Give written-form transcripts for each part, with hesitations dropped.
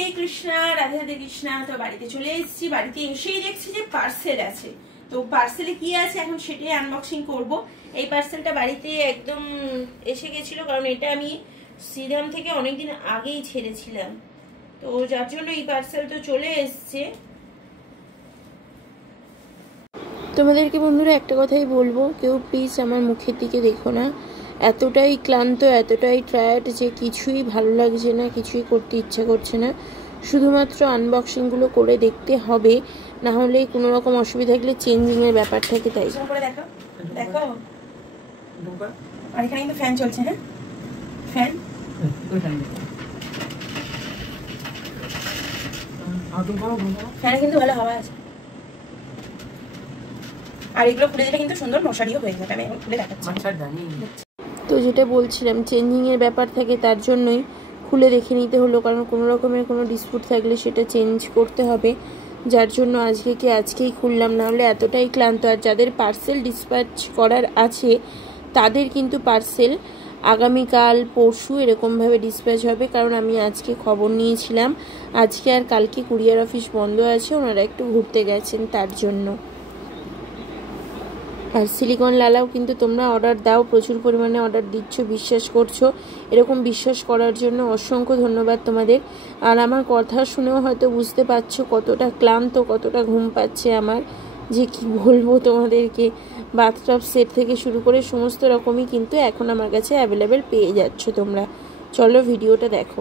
হরে কৃষ্ণা, রাধে রাধে কৃষ্ণা। তো বাড়িতে চলে এসেছি, বাড়িতে এসেই দেখছি যে পার্সেল আছে। তো পার্সেলে কি আছে এখন সেটাই আনবক্সিং করব। এই পার্সেলটা বাড়িতে একদম এসে গেছিল, কারণ এটা আমি শ্রীধাম থেকে অনেকদিন আগেই ছেড়েছিলাম, তো যার জন্য এই পার্সেল তো চলে এসছে। তোমাদেরকে বন্ধুরা একটা কথাই বলবো, কেউ প্লিজ আমার মুখের দিকে দেখো না। এতটাই ক্লান্ত, এতটাই টায়ার্ড যে কিছুই ভালো লাগছে না, কিছুই করতে ইচ্ছা করছে না। শুধুমাত্র আনবক্সিংগুলো করে দেখতে হবে, না হলে কোনো রকম অসুবিধা থাকলে চেঞ্জিংয়ের ব্যাপার থাকে। তাই দেখো দেখো, আর এখানে কিন্তু ফ্যান চলছে। হ্যাঁ, ফ্যান ফ্যানে কিন্তু ভালো হাওয়া আছে। আর এগুলো খুলে দিলে কিন্তু সুন্দর মশারিও হয়ে যাবে। আমি এখন খুলে দেখাচ্ছি। তো যেটা বলছিলাম, চেঞ্জিংয়ের ব্যাপার থাকে, তার জন্যই খুলে দেখে নিতে হলো, কারণ কোনো রকমের কোনো ডিসপুট থাকলে সেটা চেঞ্জ করতে হবে। যার জন্য আজকেই খুললাম, না হলে এতটাই ক্লান্ত। আর যাদের পার্সেল ডিসপ্যাচ করার আছে তাদের কিন্তু পার্সেল আগামীকাল পরশু এরকমভাবে ডিসপ্যাচ হবে, কারণ আমি আজকে খবর নিয়েছিলাম আজকে আর কালকে কুরিয়ার অফিস বন্ধ আছে, ওনারা একটু ঘুরতে গেছেন তার জন্য। আর সিলিকন লালাও কিন্তু তোমরা অর্ডার দাও, প্রচুর পরিমাণে অর্ডার দিচ্ছ, বিশ্বাস করছো। এরকম বিশ্বাস করার জন্য অসংখ্য ধন্যবাদ তোমাদের। আর আমার কথা শুনেও হয়তো বুঝতে পারছো কতটা ক্লান্ত, কতটা ঘুম পাচ্ছে আমার, যে কি বলবো তোমাদেরকে। বাথটব সেট থেকে শুরু করে সমস্ত রকমই কিন্তু এখন আমার কাছে অ্যাভেলেবেল পেয়ে যাচ্ছ তোমরা। চলো ভিডিওটা দেখো।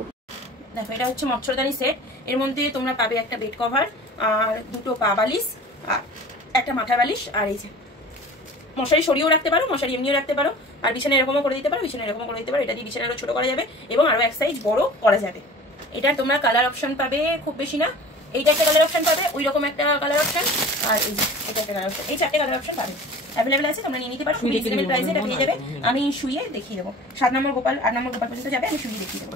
দেখো, এটা হচ্ছে মচ্ছরদানি সেট। এর মধ্যে তোমরা পাবে একটা বেড কভার আর দুটো পা বালিশ আর একটা মাথা বালিশ, আর এই যে মশারি সরিয়েও রাখতে পারো, মশারি এমনিও রাখতে পারো, আর বিছানা এরকমও করে দিতে পারো, বিছানা এরকমও করে দিতে পারো। এটা দিয়ে বিছানা আরো ছোট করা যাবে এবং আরো এক সাইজ বড় করা যাবে। এটার তোমরা কালার অপশন পাবে খুব বেশি না, এইটা একটা কালার অপশন পাবে, ওই রকম একটা কালার অপশন, আর এই যে এটা একটা কালার অপশন। এই চারটে কালার অপশন পাবে, অ্যাভেলেবেল আছে, তোমরা নিয়ে নিতে পারো। খুবই রিজনেবল প্রাইসে এটা পেয়ে যাবে। আমি শুয়ে দেখিয়ে দেবো, 7 নম্বর গোপাল 8 নম্বর গোপাল পর্যন্ত যাবে, আমি শুয়ে দেখিয়ে দেবো।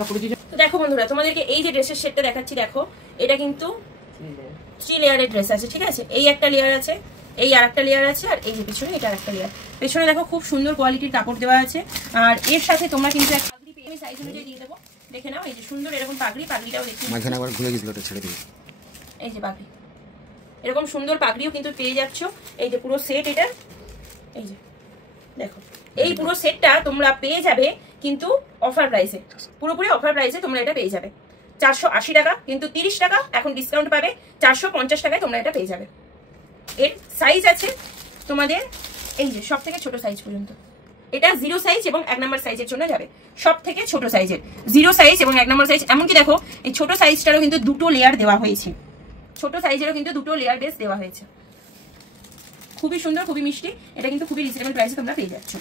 তো দেখো বন্ধুরা, তোমাদেরকে এই যে ড্রেসের সেটটা দেখাচ্ছি, দেখো এটা কিন্তু 3 লেয়ারের ড্রেস আছে, ঠিক আছে। এই একটা লেয়ার আছে, এই আর একটা লেয়ার আছে, আর এই যে পিছনে এটা একটা লেয়ার। পেছনে দেখো খুব সুন্দর কোয়ালিটির কাপড় দেওয়া আছে, আর এর সাথে তোমরা কিন্তু এক পাগড়ি পেয়ে, আমি সাইজ অনুযায়ী দিয়ে দেবো, দেখে নাও। এই যে সুন্দর এরকম পাগড়ি, পাগড়িটাও দেখি মাঝখানে একবার ঘুরে গিয়েছিল, এটা ছেড়ে দিই। এই যে পাগড়ি, এরকম সুন্দর পাগড়িও কিন্তু পেয়ে যাচ্ছ। এই যে পুরো সেট, এটা এই যে দেখো, এই পুরো সেটটা তোমরা পেয়ে যাবে কিন্তু অফার প্রাইসে, পুরোপুরি অফার প্রাইসে তোমরা এটা পেয়ে যাবে। 480 টাকা, কিন্তু 30 টাকা এখন ডিসকাউন্ট পাবে, 450 টাকায় তোমরা এটা পেয়ে যাবে। এর সাইজ আছে তোমাদের এই যে সব থেকে ছোট সাইজ পর্যন্ত। এটা 0 সাইজ এবং 1 নম্বর সাইজের জন্য যাবে, সব থেকে ছোট সাইজের 0 সাইজ এবং 1 নম্বর সাইজ। এমনকি দেখো এই ছোট সাইজটারও কিন্তু দুটো লেয়ার দেওয়া হয়েছে, ছোট সাইজেরও কিন্তু দুটো লেয়ার বেস দেওয়া হয়েছে। খুবই সুন্দর, খুবই মিষ্টি, এটা কিন্তু খুবই রিজনেবল প্রাইসে তোমরা পেয়ে যাচ্ছ।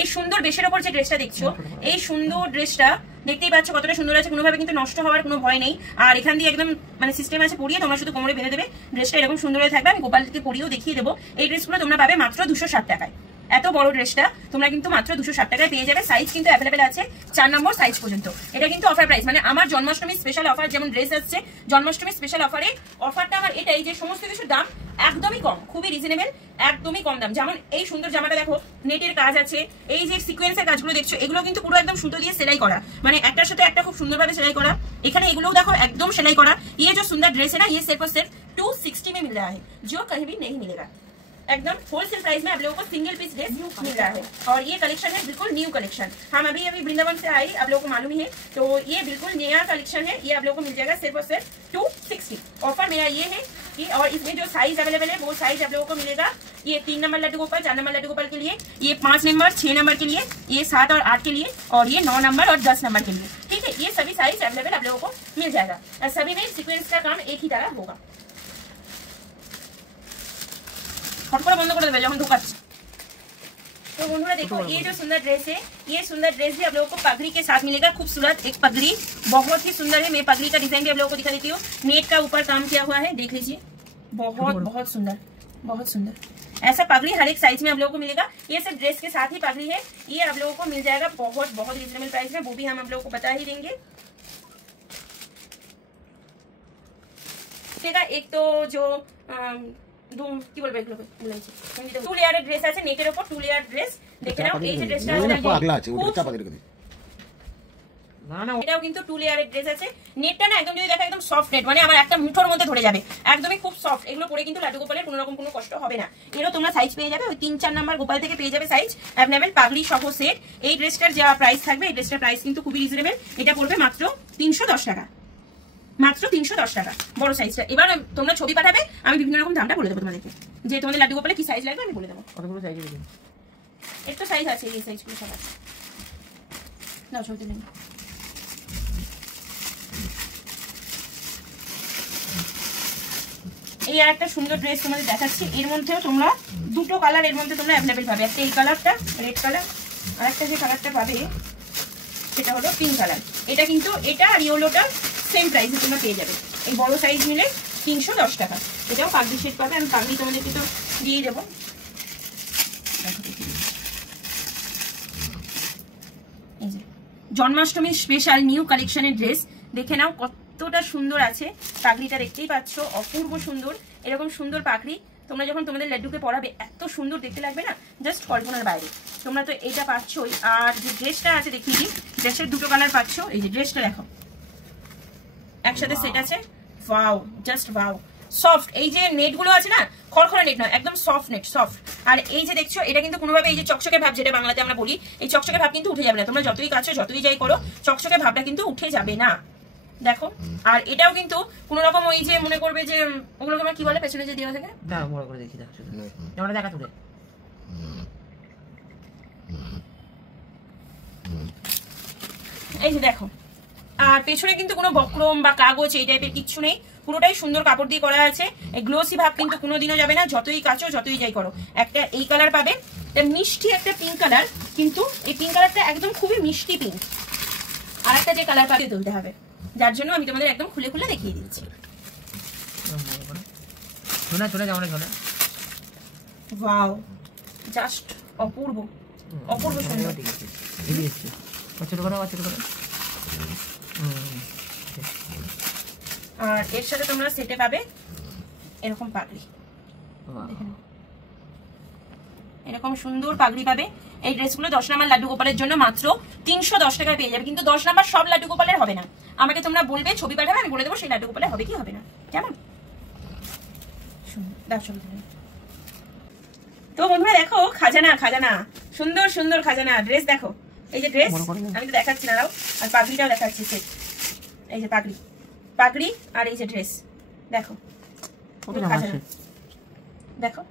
এই সুন্দর বেশের ওপর যে ড্রেসটা দেখছো, এই সুন্দর ড্রেসটা দেখতেই পাচ্ছ কতটা সুন্দর আছে, কোনোভাবে কিন্তু নষ্ট হওয়ার কোনো ভয় নেই। আর এখান দিয়ে একদম মানে সিস্টেম আছে পরিয়ে, তোমরা শুধু কোমরে বেঁধে দেবে, ড্রেসটা এরকম সুন্দর হয়ে থাকবে। আমি গোপালকে পরিয়েও দেখিয়ে দেবো। এই ড্রেসগুলো তোমরা পাবে মাত্র 260 টাকায়। এত বড় ড্রেসটা তোমরা কিন্তু মাত্র 260 টাকায় পেয়ে যাবে। সাইজ কিন্তু অ্যাভেলেবেল আছে 4 নম্বর সাইজ পর্যন্ত। এটা কিন্তু অফার প্রাইস, মানে আমার জন্মাষ্টমী স্পেশাল অফার যেমন ড্রেস আসছে, জন্মাষ্টমী স্পেশাল অফারে অফারটা আমার এটাই যে সমস্ত কিছুর দাম একদমই কম, খুবই রিজনেবল, একদমই কম দাম। যেমন এই সুন্দর জামাটা দেখো, নেটের কাজ আছে, এই যে সিকোয়েন্সের কাজগুলো দেখছো, এগুলো কিন্তু পুরো একদম সুতো দিয়ে সেলাই করা, মানে একটার সাথে একটা খুব সুন্দরভাবে সেলাই করা। এখানে এগুলোও দেখো একদম সেলাই করা। ये जो सुंदर ड्रेस है ना, ये सिर्फ और सिर्फ 260 में मिल रहा है, जो कहीं भी नहीं मिलेगा। एकदम होलसेल प्राइस में आप लोगों को सिंगल पीस ड्रेस मिल रहा है। और ये कलेक्शन है बिल्कुल न्यू कलेक्शन। हम अभी वृंदावन से आए, आप लोगों को मालूम ही है, तो ये बिल्कुल नया कलेक्शन है। ये आप लोगों को मिल जाएगा सिर्फ और सिर्फ 260। ऑफर मेरा ये है कि, और इसमें जो साइज अवेलेबल है वो साइज आप लोगों को मिलेगा। ये 3 नंबर लड्डू गोपाल, 4 नंबर लड्डू गोपाल के लिए, ये 5 नंबर 6 नंबर के लिए, ये 7 और 8 के लिए, और ये 9 नंबर और 10 नंबर के लिए, ठीक है। ये सभी साइज अवेलेबल आप लोगों को मिल जाएगा। सभी में सीक्वेंस का काम एक ही तरह होगा। बंद कर देवे जब ढुकाচ্ছি। तो बंधुरा देखो, ये जो सुंदर ड्रेस है, ये सुंदर ड्रेस भी आप लोगों को पगड़ी के साथ मिलेगा। खूबसूरत एक पगड़ी, बहुत ही सुंदर है। मैं पगड़ी का डिजाइन भी आप लोगों को दिखा देती हूँ। नेट का ऊपर काम किया हुआ है, देख लीजिए, बहुत बहुत सुंदर, बहुत सुंदर। ऐसा पगड़ी हर एक साइज में आप लोगों को मिलेगा। ये सिर्फ ड्रेस के साथ ही पगड़ी है, ये आप लोगों को मिल जाएगा बहुत बहुत रिजनेबल प्राइस में, वो भी हम आप लोगों को बता ही देंगे। एक तो जो কি বলবো, এগুলো বলেছি 2 লেয়ারের ড্রেস আছে, নেটের উপর 2 লেয়ার ড্রেস। দেখে নাও এই যে ড্রেসটা আছে, এটাও কিন্তু 2 লেয়ারের ড্রেস আছে। নেটটা না একদম যদি দেখো একদম সফট নেট, মানে আমার একটা মুঠোর মধ্যে ধরে যাবে, একদমই খুব সফট। এগুলো পরে কিন্তু লাড্ডু গোপালের কোনো রকম কোনো কষ্ট হবে না। এরও তোমরা সাইজ পেয়ে যাবে, ওই 3-4 নাম্বার গোপাল থেকে পেয়ে যাবে সাইজ অ্যাভেলেবেল, পাগড়ি সহ সেট। এই ড্রেসটার যা প্রাইস থাকবে, এই ড্রেসটার প্রাইস কিন্তু খুবই রিজনেবল। এটা পড়বে মাত্র 310 টাকা, মাত্র 310 টাকা বড় সাইজটা। এবার তোমরা ছবি পাঠাবে, আমি বিভিন্ন রকম দামটা বলে দেবো তোমাদেরকে, যে তোমাদের লাড্ডু গোপালে কি সাইজ লাগবে আমি বলে দেবো। কতগুলো সাইজ আছে? একটু সাইজ আছে, এই সাইজগুলো সব আছে। নাও ছবি তুলে। এই আর একটা সুন্দর ড্রেস তোমাদের দেখাচ্ছি। এর মধ্যেও তোমরা দুটো কালার এর মধ্যে তোমরা অ্যাভেলেবেল পাবে। একটা এই কালারটা রেড কালার, আর একটা যে কালারটা পাবে সেটা হলো পিঙ্ক কালার। এটা কিন্তু এটা আর ইয়েলোটা সেম প্রাইসে তোমরা পেয়ে যাবে। এই বড় সাইজ মিলে 310 টাকা। এটাও পাগড়ি সেট পাবে, আমি পাগড়ি তোমাদেরকে তো দিয়ে দেবো। এই যে জন্মাষ্টমীর স্পেশাল নিউ কালেকশনের ড্রেস, দেখে নাও কতটা সুন্দর আছে। পাগড়িটা দেখতেই পাচ্ছ, অপূর্ব সুন্দর। এরকম সুন্দর পাগড়ি তোমরা যখন তোমাদের লাড্ডুকে পরাবে এত সুন্দর দেখতে লাগবে না, জাস্ট কল্পনার বাইরে। তোমরা তো এটা পাচ্ছই, আর যে ড্রেসটা আছে দেখিয়ে দিই, ড্রেসের দুটো কালার পাচ্ছ। এই যে ড্রেসটা দেখো একসাথে সেট আছে, ওয়াও, জাস্ট ওয়াও। সফট, এই যে নেট গুলো আছে না, খড়খড়া নেট নয়, একদম সফট নেট, সফট। আর এই যে দেখছো, এটা কিন্তু কোনোভাবে এই যে চকচকে ভাব, যেটা বাংলাতে আমরা বলি, এই চকচকে ভাব কিন্তু উঠে যাবে না। তোমরা যতই কাছো যতই যাই করো, চকচকে ভাবটা কিন্তু উঠে যাবে না, দেখো। আর এটাও কিন্তু কোনো রকম ওই যে মনে করবে যে ওগুলোকে আমরা কি বলে পেছনে যে দেওয়া থাকে, না বড় করে দেখি, দেখো আমরা দেখা তুলে। এই যে দেখো, আর পেছনে কিন্তু কোনো বক্রম বা কাগজ এই টাইপের কিচ্ছু নেই, পুরোটাই সুন্দর কাপড় দিয়ে করা আছে। এই গ্লোসি ভাব কিন্তু কোনোদিনও যাবে না, যতই কাচো যতই যাই করো। একটা এই কালার পাবে, মিষ্টি একটা পিঙ্ক কালার, কিন্তু এই পিঙ্ক কালারটা একদম খুবই মিষ্টি পিঙ্ক। আর একটা যে কালার পাবে তুলতে হবে, যার জন্য আমি তোমাদের একদম খুলে খুলে দেখিয়ে দিচ্ছি। ওয়াও, জাস্ট অপূর্ব, অপূর্ব সুন্দর। আর এর সাথে তোমরা সেটে পাবে এরকম পাগড়ি, এরকম সুন্দর পাগড়ি পাবে। এই ড্রেসগুলো 10 নাম্বার লাড্ডু গোপালের জন্য মাত্র 310 টাকায় পেয়ে যাবে। কিন্তু 10 নাম্বার সব লাড্ডু গোপালের হবে না, আমাকে তোমরা বলবে, ছবি পাঠাবে, আমি বলে দেবো সেই লাড্ডু গোপালের হবে কি হবে না, কেমন? তো বন্ধুরা দেখো, খাজানা খাজানা, সুন্দর সুন্দর খাজানা ড্রেস দেখো। এই যে ড্রেস আমি তো দেখাচ্ছি না, আর পাগড়িটাও দেখাচ্ছি সেট। এই যে পাগড়ি, পাগড়ি আর এই যে ড্রেস দেখো, দেখো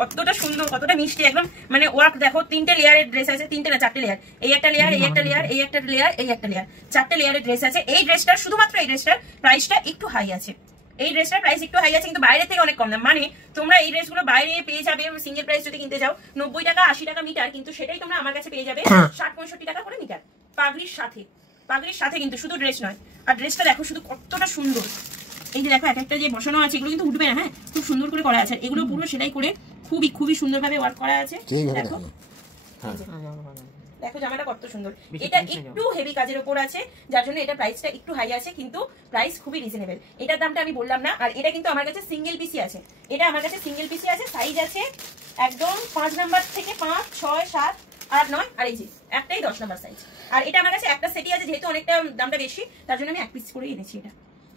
কতটা সুন্দর, কতটা মিষ্টি, একদম মানে ওয়ার্ক দেখো। 3টে লেয়ারের ড্রেস আছে, 3টে না 4টে লেয়ার, এই একটা লেয়ার, এই একটা লেয়ার, এই একটা লেয়ার, এই একটা লেয়ার, 4টে লেয়ারের ড্রেস আছে। এই ড্রেসটার শুধুমাত্র এই ড্রেসটার প্রাইসটা একটু হাই আছে, এই ড্রেসটার প্রাইস একটু হাই আছে, কিন্তু বাইরে থেকে অনেক কম দাম। মানে তোমরা এই ড্রেসগুলো বাইরে পেয়ে যাবে সিঙ্গেল প্রাইস যদি কিনতে যাও 90 টাকা 80 টাকা মিটার, কিন্তু সেটাই তোমরা আমার কাছে পেয়ে যাবে 60-65 টাকা করে মিটার, পাগড়ির সাথে। পাগড়ির সাথে কিন্তু, শুধু ড্রেস নয়। আর ড্রেসটা দেখো শুধু কতটা সুন্দর। এই যে দেখো এক একটা যে বসানো আছে, এগুলো কিন্তু উঠবে না, হ্যাঁ, খুব সুন্দর করে করা আছে। এগুলো পুরো সেলাই করে খুবই খুবই সুন্দরভাবে ওয়ার্ক করা আছে। দেখো দেখো জামাটা কত সুন্দর। এটা একটু হেভি কাজের উপর আছে, যার জন্য এটা প্রাইসটা একটু হাই আছে, কিন্তু প্রাইস খুবই রিজনেবল। এটার দামটা আমি বললাম না। আর এটা কিন্তু আমার কাছে সিঙ্গেল পিসি আছে, এটা আমার কাছে সিঙ্গেল পিসি আছে। সাইজ আছে একদম 5 নাম্বার থেকে 5, 6, 7, 8, 9, আর এই যে একটাই 10 নাম্বার সাইজ। আর এটা আমার কাছে একটা সেটই আছে, যেহেতু অনেকটা দামটা বেশি, তার জন্য আমি এক পিস করে এনেছি এটা।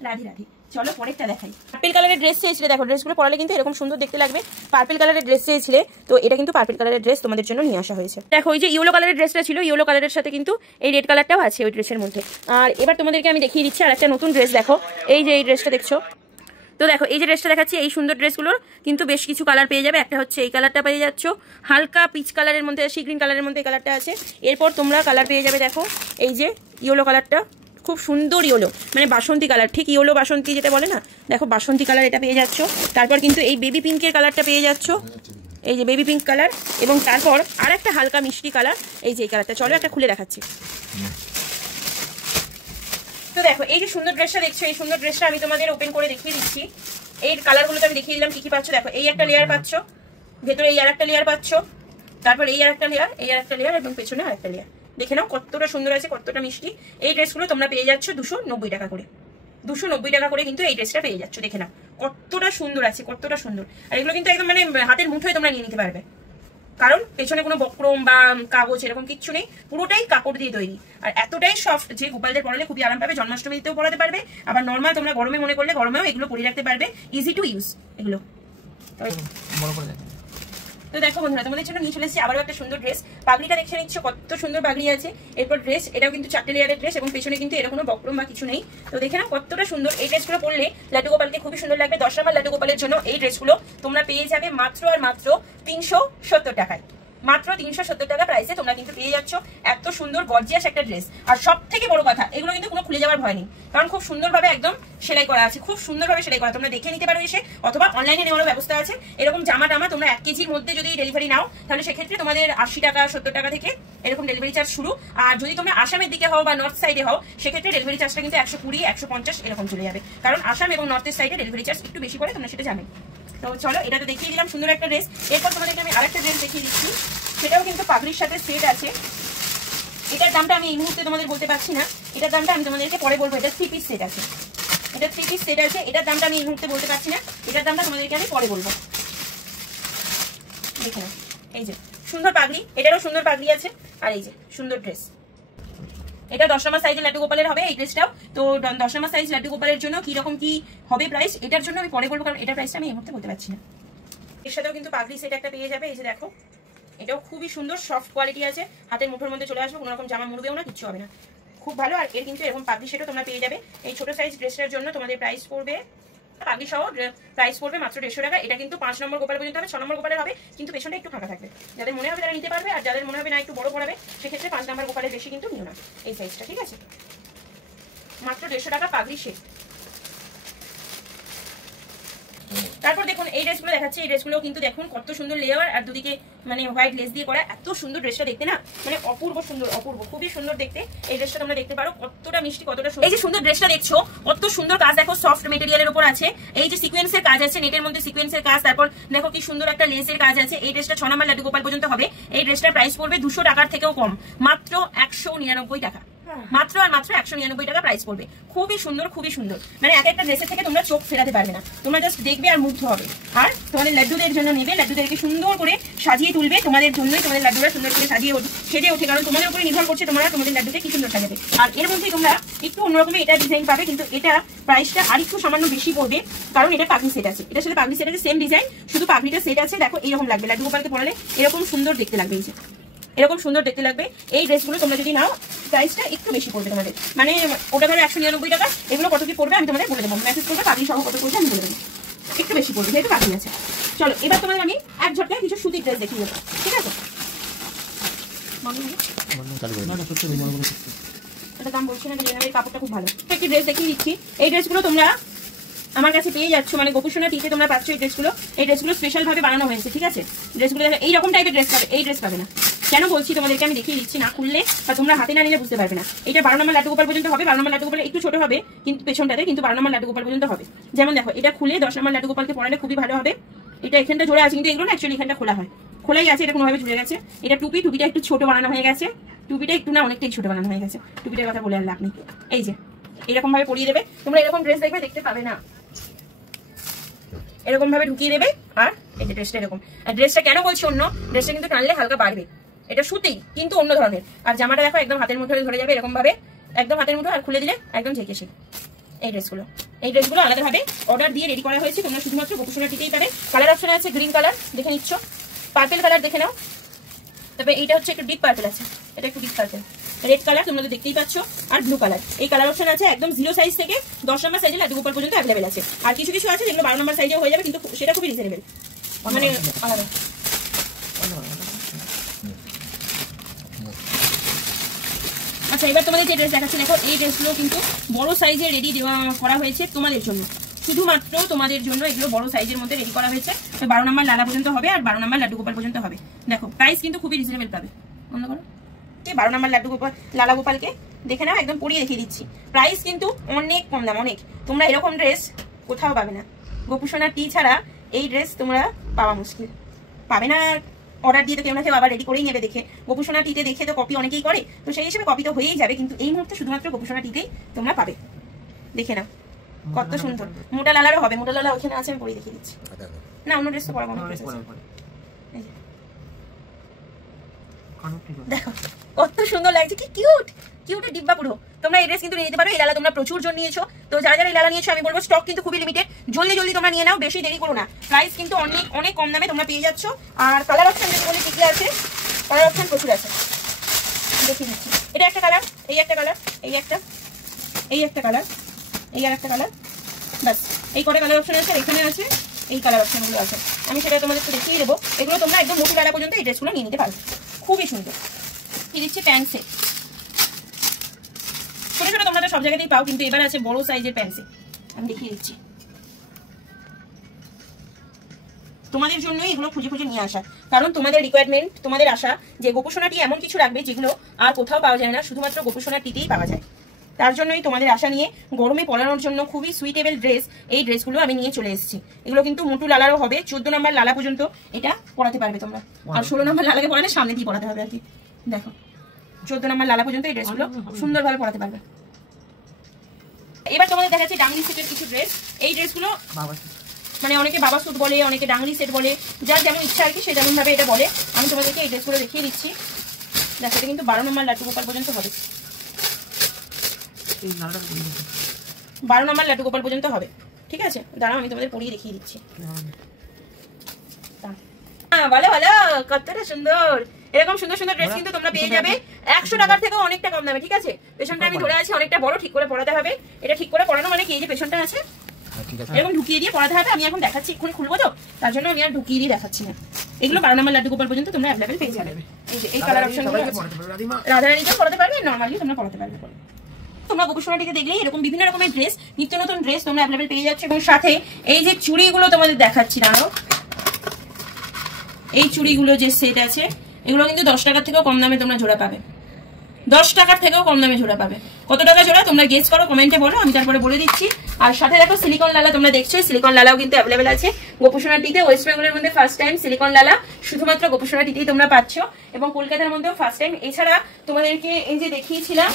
রাধি রাধি। চলো পরেরটা দেখাই। পার্পল কালারের ড্রেস চেয়েছিলে, দেখো ড্রেসগুলো পরালে কিন্তু এরকম সুন্দর দেখতে লাগবে। পার্পল কালারের ড্রেস চেয়েছিলে, তো এটা কিন্তু পার্পল কালারের ড্রেস তোমাদের জন্য নিয়ে আসা হয়েছে। দেখো ওই যে ইয়েলো কালারের ড্রেসটা ছিল, ইয়েলো কালারের সাথে কিন্তু এই রেড কালারটাও আছে ওই ড্রেসের মধ্যে। আর এবার তোমাদেরকে আমি দেখিয়ে দিচ্ছি আর একটা নতুন ড্রেস। দেখো এই যে এই ড্রেসটা দেখছো, তো দেখো এই যে ড্রেসটা দেখাচ্ছি, এই সুন্দর ড্রেসগুলোর কিন্তু বেশ কিছু কালার পেয়ে যাবে। একটা হচ্ছে এই কালারটা পেয়ে যাচ্ছ, হালকা পিচ কালারের মধ্যে, সি গ্রিন কালারের মধ্যে এই কালারটা আছে। এরপর তোমরা কালার পেয়ে যাবে, দেখো এই যে ইয়েলো কালারটা, খুব সুন্দর ইয়েলো, মানে বাসন্তী কালার, ঠিক ইয়েলো বাসন্তী যেটা বলে না, দেখো বাসন্তী কালার এটা পেয়ে যাচ্ছ। তারপর কিন্তু এই বেবি পিঙ্কের কালারটা পেয়ে যাচ্ছ, এই যে বেবি পিঙ্ক কালার। এবং তারপর আর একটা হালকা মিষ্টি কালার, এই যে এই কালারটা। চলো একটা খুলে দেখাচ্ছি। তো দেখো এই যে সুন্দর ড্রেসটা দেখছো, এই সুন্দর ড্রেসটা আমি তোমাদের ওপেন করে দেখিয়ে দিচ্ছি। এই কালারগুলো তো আমি দেখিয়ে দিলাম কি কি পাচ্ছ। দেখো এই একটা লেয়ার পাচ্ছ, ভেতরে এই আর একটা লেয়ার পাচ্ছ, তারপর এই আর একটা লেয়ার, এই আর একটা লেয়ার, এবং পেছনে আর একটা লেয়ার। দেখে নাও কতটা সুন্দর আছে, কতটা মিষ্টি। এই ড্রেসগুলো তোমরা পেয়ে যাচ্ছ 290 টাকা করে, 290 টাকা করে কিন্তু এই ড্রেসটা পেয়ে যাচ্ছ। দেখে নাও কতটা সুন্দর আছে, কতটা সুন্দর। আর এগুলো কিন্তু একদম মানে হাতের মুঠোয় তোমরা নিয়ে নিতে পারবে। কারণ পেছনে কোনো বক্রম বা কাগজ এরকম কিচ্ছু নেই, পুরোটাই কাপড় দিয়ে তৈরি। আর এতটাই সফট যে গোপালদের পরালে খুবই আরাম পাবে। জন্মাষ্টমীতেও পরাতে পারবে, আবার নর্মাল তোমরা গরমে মনে করলে গরমেও এগুলো পরিয়ে রাখতে পারবে। ইজি টু ইউজ এগুলো। তো দেখো বন্ধুরা, তোমাদের জন্য নিয়ে চলে এসেছি আবারও একটা সুন্দর ড্রেস। পাগড়িটা দেখে নিচ্ছ কত সুন্দর পাগড়ি আছে। এরপর ড্রেস, এটাও কিন্তু 4টে লেয়ারের ড্রেস এবং পেছনে কিন্তু এরকম বক্রম বা কিছু নেই। তো দেখে না কতটা সুন্দর। এই ড্রেসগুলো পরলে লাড্ডু গোপালকে খুবই সুন্দর লাগবে। 10 নম্বর লাড্ডু গোপালের জন্য এই ড্রেসগুলো তোমরা পেয়ে যাবে মাত্র আর মাত্র 370 টাকায়। মাত্র 370 টাকা প্রাইসে তোমরা কিন্তু পেয়ে যাচ্ছ এত সুন্দর গর্জিয়াস একটা ড্রেস। আর সব থেকে বড় কথা, এগুলো কিন্তু কোনো খুলে যাওয়ার ভয় নেই, কারণ খুব সুন্দরভাবে একদম সেলাই করা আছে, খুব সুন্দরভাবে সেলাই করা। তোমরা দেখে নিতে পারো এসে, অথবা অনলাইনে নেওয়ারও ব্যবস্থা আছে। এরকম জামা টামা তোমরা 1 কেজির মধ্যে যদি ডেলিভারি নাও, তাহলে সেক্ষেত্রে তোমাদের 80 টাকা 70 টাকা থেকে এরকম ডেলিভারি চার্জ শুরু। আর যদি তোমরা আসামের দিকে হও বা নর্থ সাইডে হও, সেক্ষেত্রে ডেলিভারি চার্জটা কিন্তু 120 150 এরকম চলে যাবে, কারণ আসাম এবং নর্থের সাইডে ডেলিভারি চার্জ একটু বেশি করে, তোমরা সেটা জানো। তো চলো, এটা তো দেখিয়ে দিলাম সুন্দর একটা ড্রেস। এরপর তোমাদেরকে আমি আরেকটা ড্রেস দেখিয়ে দিচ্ছি, সেটাও কিন্তু পাগড়ির সাথে সেট আছে। এটার দামটা আমি এই মুহূর্তে তোমাদের বলতে পারছি না, এটার দামটা আমি তোমাদেরকে পরে বলবো। এটা 3 পিস সেট আছে, এটা 3 পিস সেট আছে। এটার দামটা আমি এই মুহূর্তে বলতে পারছি না, এটার দামটা তোমাদেরকে আমি পরে বলবো। দেখে নাও, এই যে সুন্দর পাগড়ি, এটারও সুন্দর পাগড়ি আছে। আর এই যে সুন্দর ড্রেস, এটা 10 নম্বর সাইজের লাড্ডু গোপালের হবে এই ড্রেসটাও। তো 10 নম্বর সাইজ লাড্ডু গোপালের জন্য কি রকম কি হবে প্রাইস, এটার জন্য আমি পরে বলবো, কারণ এটার প্রাইসটা আমি এই মুহূর্তে বলতে পারছি না। এর সাথেও কিন্তু পাগড়ি সেট একটা পেয়ে যাবে। এই যে দেখো, এটাও খুবই সুন্দর, সফট কোয়ালিটি আছে, হাতের মুঠোর মধ্যে চলে আসবে, কোনো রকম জামা মুড়বেও না, কিচ্ছু হবে না, খুব ভালো। আর এর কিন্তু এরকম পাগড়ি সেটও তোমরা পেয়ে যাবে। এই ছোট সাইজ ড্রেসটার জন্য তোমাদের প্রাইস পড়বে, পাগড়ি সহ প্রাইস পড়বে মাত্র 150 টাকা। এটা কিন্তু 5 নম্বর গোপাল পর্যন্ত হবে, 6 নম্বর গোপালের হবে, কিন্তু পেছনটা একটু ফাঁকা থাকবে। যাদের মনে হবে তারা নিতে পারবে, আর যাদের মনে হবে না একটু বড় পড়াবে, সেক্ষেত্রে 5 নম্বর গোপালের বেশি কিন্তু নিও না এই সাইজটা, ঠিক আছে? মাত্র 150 টাকা পাগড়ি সেট। তারপর দেখুন এই ড্রেসগুলো দেখাচ্ছি, এই ড্রেসগুলো কিন্তু দেখুন কত সুন্দর লেয়ার আর দুদিকে মানে হোয়াইট লেস দিয়ে করা। এত সুন্দর ড্রেসটা দেখতে না, মানে অপূর্ব সুন্দর, অপূর্ব, খুবই সুন্দর দেখতে। এই ড্রেসটা তোমরা দেখতে পারো কতটা মিষ্টি, কতটা সুন্দর। এই যে সুন্দর ড্রেসটা দেখছো, কত সুন্দর কাজ দেখো, সফট মেটেরিয়ালের উপর আছে। এই যে সিকোয়েন্সের কাজ আছে, নেটের মধ্যে সিকোয়েন্সের কাজ, তারপর দেখো কি সুন্দর একটা লেসের কাজ আছে। এই ড্রেসটা 6 নম্বর লাড্ডু গোপাল পর্যন্ত হবে। এই ড্রেসটার প্রাইস পড়বে 200 টাকার থেকেও কম, মাত্র 199 টাকা। মাত্র আর মাত্র 199 টাকা প্রাইস পড়বে। খুবই সুন্দর, খুবই সুন্দর, মানে এক একটা ড্রেসের থেকে তোমরা চোখ ফেরাতে পারবে না, তোমরা জাস্ট দেখবে আর মুগ্ধ হবে। আর তোমাদের লাড্ডুদের জন্য নেবে, লাড্ডুদেরকে সুন্দর করে সাজিয়ে তুলবে, তোমাদের জন্যই তোমাদের লাড্ডুরা সুন্দর করে সাজিয়ে সেজে ওঠে, কারণ তোমাদের উপরে নির্ভর করছে তোমরা তোমাদের লাড্ডুকে কি সুন্দর সাজাবে। আর এর মধ্যে তোমরা একটু অন্যরকমের এটা ডিজাইন পাবে, কিন্তু এটা প্রাইসটা আর একটু সামান্য বেশি পড়বে, কারণ এটা পাগড়ি সেট আছে। এটার সাথে পাগড়ি সেট আছে, সেম ডিজাইন, শুধু পাগড়িটা সেট আছে। দেখো এরকম লাগবে, লাড্ডু গোপালকে পরালে এরকম সুন্দর দেখতে লাগবে, এই যে এরকম সুন্দর দেখতে লাগবে। এই ড্রেসগুলো তোমরা যদি নাও, প্রাইসটা একটু বেশি পড়বে তোমাদের, মানে ওটা ধরো 199 টাকা। এগুলো কত কি পড়বে আমি তোমাদের বলে দেবো, মেসেজ করবে, পাগড়ি সহ কত পড়বে আমি বলে দেবো, একটু বেশি পড়বে যেহেতু পাগড়ি আছে। চলো এবার তোমাদের আমি এক ঝটকায় কিছু সুতির ড্রেস দেখিয়ে দেবো, ঠিক আছে? এটা দাম বলছি না, এই কাপড়টা খুব ভালো। একটি ড্রেস দেখিয়ে দিচ্ছি, এই ড্রেসগুলো তোমরা আমার কাছে পেয়ে যাচ্ছ, মানে গোপুসোনা টিতে তোমরা পাচ্ছ এই ড্রেসগুলো। এই ড্রেসগুলো স্পেশাল ভাবে বানানো হয়েছে, ঠিক আছে? ড্রেসগুলো এইরকম টাইপের ড্রেস পাবে, এই ড্রেস পাবে না। কেন বলছি তোমাদেরকে আমি দেখিয়ে দিচ্ছি, না খুললে বা তোমরা হাতে না নিলে বুঝতে পারবে না। এটা 12 নম্বর লাড্ডু গোপাল পর্যন্ত হবে। 12 নম্বর লাড্ডু গোপাল একটু ছোট হবে কিন্তু পেছনটাতে, কিন্তু 12 নম্বর লাড্ডু গোপাল পর্যন্ত হবে। যেমন দেখো, এটা খুলে 10 নম্বর লাড্ডু গোপালকে পরালে খুবই ভালো হবে। এটা এখানটা জোড়া আছে, কিন্তু এগুলো না অ্যাকচুয়ালি এখানটা খোলা হয়, খোলাই আছে, এটা কোনোভাবে ঝুলে গেছে। এটা টুপিটা একটু ছোট বানানো হয়ে গেছে, টুপিটা একটু না অনেকটাই ছোট বানানো হয়ে গেছে। টুপিটার কথা বলে আনলে আপনি, এই যে এরকম ভাবে পরিয়ে দেবে। তোমরা এরকম ড্রেস দেখবে, দেখতে পাবে না, এরকম ভাবে ঢুকিয়ে দেবে। আর এই যে ড্রেসটা এরকম, আর ড্রেসটা কেন বলছি অন্য, ড্রেসটা কিন্তু টানলে হালকা বাড়বে, এটা সুতি কিন্তু অন্য ধরনের। আর জামাটা দেখো একদম হাতের মুঠোয় ধরে যাবে, এরকম ভাবে একদম হাতের মুঠো, আর খুলে দিলে একদম ঝেঁকে সে। এই ড্রেসগুলো আলাদাভাবে অর্ডার দিয়ে রেডি করা হয়েছে, তোমরা শুধুমাত্র গোপুসোনা টিতেই পাবে। কালার অপশন আছে গ্রিন কালার, দেখে নিচ্ছ, পার্পেল কালার দেখে নাও, তবে এইটা হচ্ছে একটু ডিপ পার্পেল আছে, এটা একটু ডিপ পার্পেল, রেড কালার তোমরা তো দেখতেই পাচ্ছ, আর ব্লু কালার। এই কালার অপশন আছে একদম 0 সাইজ থেকে 10 নম্বর সাইজে লাড্ডু গোপাল পর্যন্ত অ্যাভেলেবেল আছে। আর কিছু কিছু আছে যেগুলো 12 নম্বর সাইজেও হয়ে যাবে, কিন্তু সেটা খুবই রিজনেবল, মানে আলাদা। আচ্ছা, এবার তোমাদের যে ড্রেস দেখাচ্ছি দেখো, এই ড্রেসগুলো কিন্তু বড় সাইজে রেডি করা হয়েছে তোমাদের জন্য, শুধুমাত্র তোমাদের জন্য এগুলো বড় সাইজের মধ্যে রেডি করা হয়েছে। 12 নম্বর লালা পর্যন্ত হবে, আর 12 নম্বর লাড্ডু গোপাল পর্যন্ত হবে। দেখো প্রাইস কিন্তু খুবই রিজনেবল পাবে। বন্ধ করো, 12 নম্বর লাড্ডু গোপাল লালা গোপালকে দেখে নাও, একদম পরিয়ে দেখিয়ে দিচ্ছি। প্রাইস কিন্তু অনেক কম দাম, অনেক। তোমরা এরকম ড্রেস কোথাও পাবে না, গোপুসোনা টি ছাড়া এই ড্রেস তোমরা পাওয়া মুশকিল, পাবে না। অর্ডার দিয়ে তো কেউ না কেউ আবার রেডি করেই নেবে দেখে, গোপুসোনা টিতে দেখে তো কপি অনেকেই করে, তো সেই হিসেবে কপি তো হয়েই যাবে, কিন্তু এই মুহূর্তে শুধুমাত্র গোপুসোনা টিতেই তোমরা পাবে। দেখে নাও কত সুন্দর, মোটা লালারও হবে, মোটা লালা ওখানে আছে, আমি পরিয়ে দেখিয়ে দিচ্ছি। না অন্য ড্রেস তো পরাবো না, দেখো কত সুন্দর লাগছে, কি কিউট কিউটের ডিব্বা পুরো। তোমরা এই ড্রেস কিন্তু নিয়ে নিতে পারো। এই লালা তোমরা প্রচুর জন নিয়েছো, তো যারা যারা এই লালা নিয়েছো আমি বলবো স্টক কিন্তু খুবই লিমিটেড, জলদি জলদি তোমরা নিয়ে নাও, বেশি দেরি করো না। প্রাইস কিন্তু অনেক অনেক কম দামে তোমরা পেয়ে যাচ্ছ। আর কালার অপশন যেটা বলে কি আছে, কালার অপশন প্রচুর আছে, দেখিয়ে দিচ্ছি। এটা একটা কালার, এই একটা কালার, এই একটা, এই একটা কালার, এই আর একটা কালার, বাস এই কটা কালার অপশন আছে। এখানে আছে এই কালার অপশনগুলো আছে, আমি সেটা তোমাদের একটু দেখিয়ে দেবো। এগুলো তোমরা একদম মোটু লালা পর্যন্ত এই ড্রেসগুলো নিয়ে নিতে পারবে, খুবই সুন্দর। কি দিচ্ছে প্যান্ট সেট, ছোট ছোট তোমরা তো সব জায়গাতেই পাও, কিন্তু এবার আছে বড় সাইজের প্যান্ট সেট, আমি দেখিয়ে দিচ্ছি। তোমাদের জন্যই এগুলো খুঁজে খুঁজে নিয়ে আসা, কারণ তোমাদের রিকোয়ারমেন্ট, তোমাদের আশা যে গোপসোনাটি এমন কিছু রাখবে যেগুলো আর কোথাও পাওয়া যায় না, শুধুমাত্র গোপসোনাটিতেই পাওয়া যায়। তার জন্যই তোমাদের আশা নিয়ে গরমে পরানোর জন্য খুবই সুইটেবল ড্রেস, এই ড্রেসগুলো আমি নিয়ে চলে এসেছি। এগুলো কিন্তু মোটু লালারও হবে, 14 নম্বর লালা পর্যন্ত এটা পরাতে পারবে তোমরা। আর 16 নম্বর লালাকে পরালে সামনে দিয়ে পরাতে হবে আর কি। দেখো 14 নম্বর লালা পর্যন্ত এই ড্রেসগুলো সুন্দরভাবে পরাতে পারবে। এবার তোমাদের দেখাচ্ছি ডাংরি সেটের কিছু ড্রেস। এই ড্রেসগুলো মানে অনেকে বাবা স্যুট বলে, অনেকে ডাংরি সেট বলে, যার যেমন ইচ্ছা আর কি সে যেমন ভাবে এটা বলে। আমি তোমাদেরকে এই ড্রেসগুলো দেখিয়ে দিচ্ছি। দেখো এটা কিন্তু 12 নম্বর লাড্ডু গোপাল পর্যন্ত হবে, 12 নম্বর লাড্ডু গোপাল পর্যন্ত হবে, ঠিক আছে? দাঁড়াও আমি তোমাদের পরিয়ে দেখিয়ে দিচ্ছি। ভালো ভালো, কতটা সুন্দর। এরকম সুন্দর সুন্দর ড্রেস কিন্তু তোমরা পেয়ে যাবে 100 টাকার থেকেও অনেকটা কম দামে, ঠিক আছে? পেছনটা আমি ধরে আছি, অনেকটা বড়, ঠিক করে পরাতে হবে। এটা ঠিক করে পরানো মানে কি, এই যে পেছনটা আছে এরকম ঢুকিয়ে দিয়ে পরাতে হবে। আমি এখন দেখাচ্ছি, এক্ষুনি খুলবো তো, তার জন্য আমি আর ঢুকিয়ে দিয়ে দেখাচ্ছি না। এগুলো 12 নম্বর লাড্ডু গোপাল পর্যন্ত তোমরা অ্যাভেলেবল পেয়ে যাবে। এই যে এই কালার অপশনগুলো রাধারানীকে পরাতে পারবে, নরমালি তোমরা পরাতে পারবে। তোমরা গোপসোনাটিকে দেখলেই এরকম বিভিন্ন রকমের ড্রেস, নিত্য নতুন ড্রেস তোমরা অ্যাভেলেবল পেয়ে যাচ্ছ। এবং সাথে এই যে চুড়িগুলো তোমাদের দেখাচ্ছি, দাঁড়াও, এই চুড়িগুলো যে সেট আছে এগুলো কিন্তু 10 টাকার থেকেও কম দামে তোমরা জোড়া পাবে, 10 টাকার থেকেও কম দামে জোড়া পাবে। কত টাকা জোড়া তোমরা গেস করো, কমেন্টে বলো, আমি তারপরে বলে দিচ্ছি। আর সাথে দেখো সিলিকন লালা তোমরা দেখছো, সিলিকন লালাও কিন্তু অ্যাভেলেবল আছে গোপসোনাটিতে। ওয়েস্ট বেঙ্গলের মধ্যে ফার্স্ট টাইম সিলিকন লালা শুধুমাত্র গোপসোনাটিতেই তোমরা পাচ্ছ, এবং কলকাতার মধ্যেও ফার্স্ট টাইম। এছাড়া তোমাদেরকে এই যে দেখিয়েছিলাম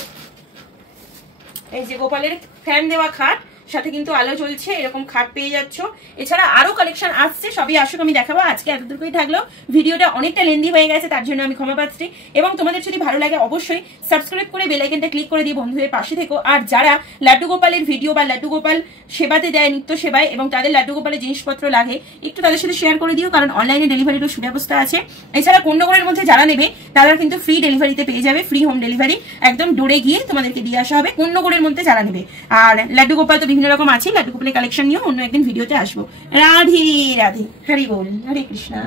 এই যে গোপালের ফ্যান দেওয়া খাট, সাথে কিন্তু আলো জ্বলছে, এরকম খাট পেয়ে যাচ্ছ। এছাড়া আরো কালেকশন আসছে, সবই আসুক আমি দেখাবো। আজকে এতটুকুই থাকলো, ভিডিওটা অনেকটা লেন্দি হয়ে গেছে, তার জন্য আমি ক্ষমা পাচ্ছি। এবং তোমাদের যদি ভালো লাগে অবশ্যই সাবস্ক্রাইব করে বেল আইকনটা ক্লিক করে দিয়ে বন্ধুদের পাশে থেকো। আর যারা লাড্ডু গোপালের ভিডিও বা লাড্ডু গোপাল সেবাতে দেয়, নিত্য সেবায়, এবং তাদের লাড্ডু গোপালের জিনিসপত্র লাগে, একটু তাদের সাথে শেয়ার করে দিও, কারণ অনলাইনে ডেলিভারিরও সুব্যবস্থা আছে। এছাড়া কোন্নগরের মধ্যে যারা নেবে তারা কিন্তু ফ্রি ডেলিভারিতে পেয়ে যাবে, ফ্রি হোম ডেলিভারি, একদম ডোরে গিয়ে তোমাদেরকে দিয়ে আসা হবে কোন্নগরের মধ্যে যারা নেবে। আর লাড্ডু গোপাল তো বিভিন্ন রকম আছে, লাড্ডু গোপালের কালেকশন নিয়েও অন্য একদিন ভিডিওতে আসবো। রাধে রাধে, হরি বল, হরে কৃষ্ণা।